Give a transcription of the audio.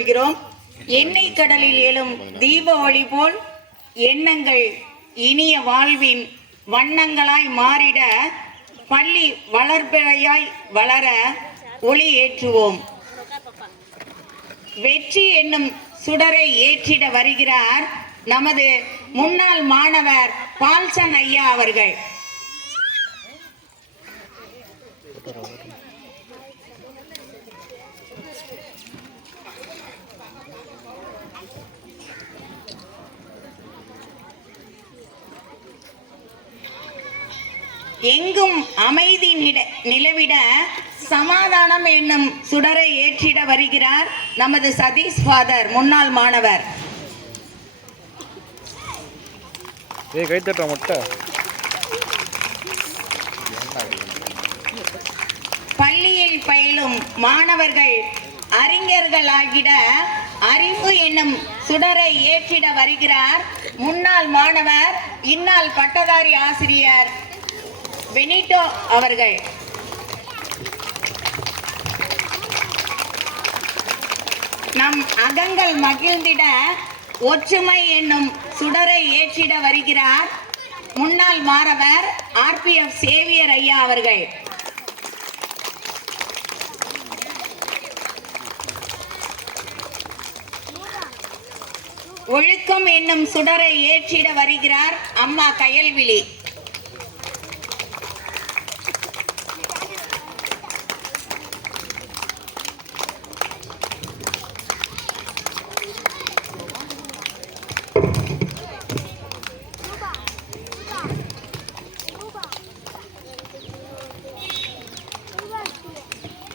இருக்கிறோம் எண்ணெய் கடலில் எழும் தீப ஒளி போல் எண்ணங்கள் இனிய வாழ்வின் வண்ணங்களாய் மாறிட பள்ளி வளர்பிழையாய் வளர ஒளி ஏற்றுவோம். வெற்றி என்னும் சுடரை ஏற்றிட வருகிறார் நமது முன்னாள் மாணவர் பால்சன் ஐயா அவர்கள். எங்கும் அமைதி நிலவிட சமாதானம் என்னும் சுடரை ஏற்றிட வருகிறார் நமது சதீஷ் ஃபாதர் முன்னாள் மாணவர். ஏய் கை தட்டுற முட்டை. பள்ளியில் பயிலும் மாணவர்கள் அறிஞர்களாகிட அறிவு என்னும் சுடரை ஏற்றிட வருகிறார் முன்னாள் மாணவர் இந்நாள் பட்டதாரி ஆசிரியர் வினிட்டோ அவர்கள். நம் அகங்கள் மகிழ்ந்திட ஒற்றுமை என்னும் சுடரை ஏற்றிட வருகிறார் முன்னாள் மாணவர் ஆர்பிஎஃப் சேவியர் ஐயா அவர்கள். ஒழுக்கம் என்னும் சுடரை ஏற்றிட வருகிறார் அம்மா கயல்விழி.